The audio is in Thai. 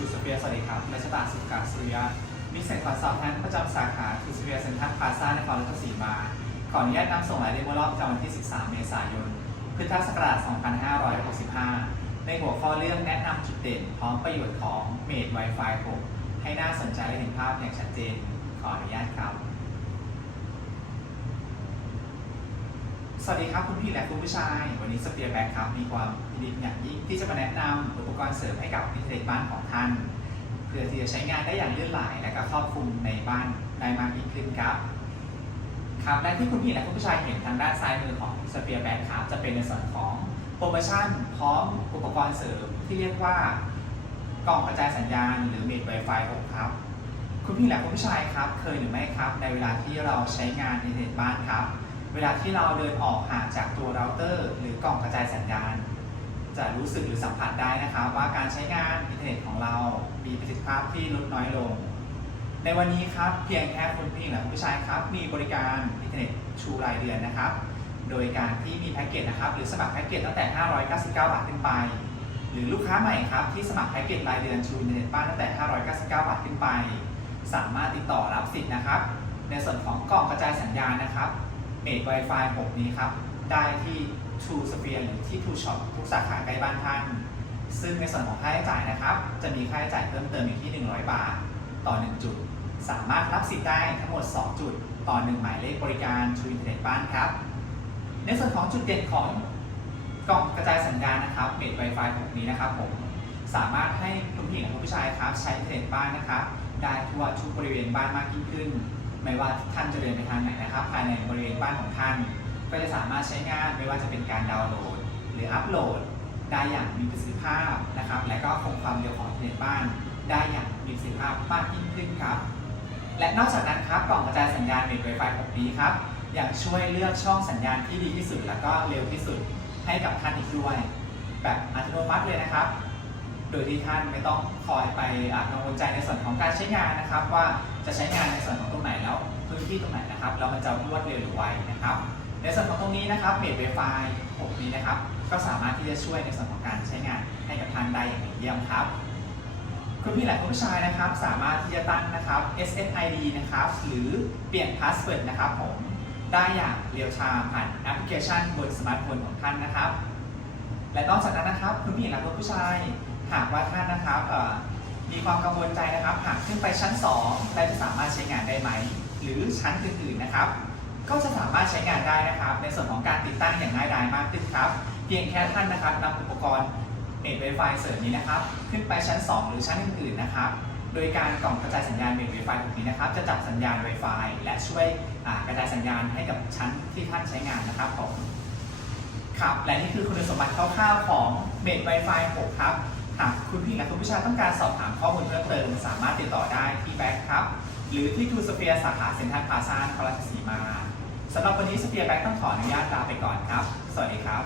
ชูสเปียร์สวัสดีครับรัชตาสุกาสุริยะมิสเซนคอนซัลแทนประจำสาขาทูสเปียร์เซ็นทรัลพลาซ่านครราชสีมา ขออนุญาตนำส่งหมายเดโมรอบประจำวันที่ 13 เมษายน พุทธศักราช 2565 ในหัวข้อเรื่องแนะนำจุดเด่น พร้อมประโยชน์ของเมด Wi-Fi 6 ให้น่าสนใจและเห็นภาพอย่างชัดเจน ขออนุญาตครับ สวัสดีครับคุณพี่และคุณผู้ชาย วันนี้สเปียร์แบ็คครับมีความยินดีอย่างยิ่งที่จะมาแนะนำอุปกรณ์เสริมให้กับอินเทอร์เน็ตบ้านของท่าน เพื่อที่จะใช้งานได้อย่างลื่นไหลและก็ครอบคลุมในบ้านได้มากยิ่งขึ้นครับครับและที่คุณพี่และคุณผู้ชายเห็นทางด้านซ้ายมือของสเปียร์แบ็คครับจะเป็นในส่วนของโปรโมชั่นพร้อมอุปกรณ์เสริมที่เรียกว่ากล่องกระจายสัญญาณ หรือ Made Wi-Fi 6ครับคุณพี่และคุณผู้ชายครับ เคยหรือไม่ครับ ในเวลาที่เราใช้งานอินเทอร์เน็ตบ้านครับ เวลาที่เราเดินออกห่างจากตัวเราเตอร์ หรือกล่องกระจายสัญญาณ จะรู้สึกหรือสัมผัสได้นะครับ ว่าการใช้งานอินเทอร์เน็ตของเรามีประสิทธิภาพที่ลดน้อยลง ในวันนี้ครับเพียงแค่คุณพี่และคุณผู้ชายครับมีบริการอินเทอร์เน็ตชูรายเดือนนะครับ โดยการที่มีแพ็กเกจนะครับหรือสมัครแพ็กเกจตั้งแต่ 599 บาทขึ้นไป หรือลูกค้าใหม่ครับที่สมัครแพ็กเกจรายเดือนชูอินเทอร์เน็ตบ้านตั้งแต่ 599 บาทขึ้นไป สามารถติดต่อรับสิทธิ์นะครับ ในส่วนของกล่องกระจายสัญญาณนะครับ เมด Wi-Fi 6 นี้ครับ ได้ที่ True Sphere หรือที่ True Shop ทุกสาขาใกล้บ้านท่าน ซึ่งในส่วนของค่าใช้จ่ายนะครับ จะมีค่าใช้จ่ายเพิ่มเติมอยู่ที่ 100 บาท ต่อ 1 จุด สามารถรับสิทธิ์ได้ทั้งหมด 2 จุด ต่อ 1 หมายเลขบริการ True Internet บ้านครับ ในส่วนของจุดเด่นของกล่องกระจายสัญญาณนะครับเมด Wi-Fi 6 นี้นะครับผมสามารถให้คุณผู้หญิงและคุณผู้ชายครับใช้อินเทอร์เน็ตบ้านนะครับได้ทั่วทุกบริเวณบ้านมากยิ่งขึ้น ไม่ว่าท่านจะเดินไปทางไหนนะครับ ภายในบริเวณบ้านของท่าน ก็จะสามารถใช้งานไม่ว่าจะเป็นการดาวน์โหลด หรืออัปโหลด ได้อย่างมีประสิทธิภาพนะครับ และก็คงความเร็วของอินเทอร์เน็ตบ้าน ได้อย่างมีประสิทธิภาพมากยิ่งขึ้นครับ และนอกจากนั้นครับกล่องกระจายสัญญาณเน็ตไวไฟ6นี้ครับยังช่วยเลือกช่องสัญญาณที่ดีที่สุด แล้วก็เร็วที่สุดให้กับท่านอีกด้วย แบบอัตโนมัติเลยนะครับ โดยที่ท่านไม่ต้องคอยไปกังวลใจในส่วนของการใช้งานนะครับ ว่าจะใช้งานในส่วนของตรงไหนแล้วพื้นที่ตรงไหนนะครับแล้วมันจะรวดเร็วหรือไวนะครับ ในส่วนของตรงนี้นะครับเมดไวไฟ6นี้นะครับ ก็สามารถที่จะช่วยในส่วนของการใช้งานให้กับท่านได้อย่างเยี่ยมครับคุณพี่และคุณผู้ชายนะครับ สามารถที่จะตั้งนะครับ SSID นะครับ หรือเปลี่ยนพาสเวิร์ดนะครับผมได้อย่างเรียลไทม์ผ่านแอปพลิเคชันบนสมาร์ทโฟนของท่านนะครับ และนอกจากนั้นนะครับคุณผู้หญิงและคุณผู้ชาย หากว่าท่านนะครับมีความกังวลใจนะครับ หากขึ้นไปชั้น 2 และจะสามารถใช้งานได้ไหม หรือชั้นอื่นๆนะครับ ก็จะสามารถใช้งานได้นะครับ ในส่วนของการติดตั้งอย่างง่ายดายมากขึ้นครับ เพียงแค่ท่านนะครับนำอุปกรณ์เน็ตไวไฟเสริมนี้นะครับ ขึ้นไปชั้น 2 หรือชั้นอื่นๆนะครับ โดยการกล่องกระจายสัญญาณเน็ตไวไฟตรงนี้นะครับ จะจับสัญญาณ Wi-Fi และช่วยกระจายสัญญาณให้กับชั้นที่ท่านใช้งานนะครับผมครับและนี่คือคุณสมบัติคร่าวๆของ Mate Wi-Fi 6ครับ หากคุณพี่และคุณผู้ชายต้องการสอบถามข้อมูลเพิ่มเติม สามารถติดต่อได้ที่แบ็คครับ หรือที่ทูสเฟียสาขาเซ็นทรัลพลาซ่านครราชสีมาสำหรับวันนี้สเฟียแบ็คต้องขออนุญาตลาไปก่อนครับ สวัสดีครับ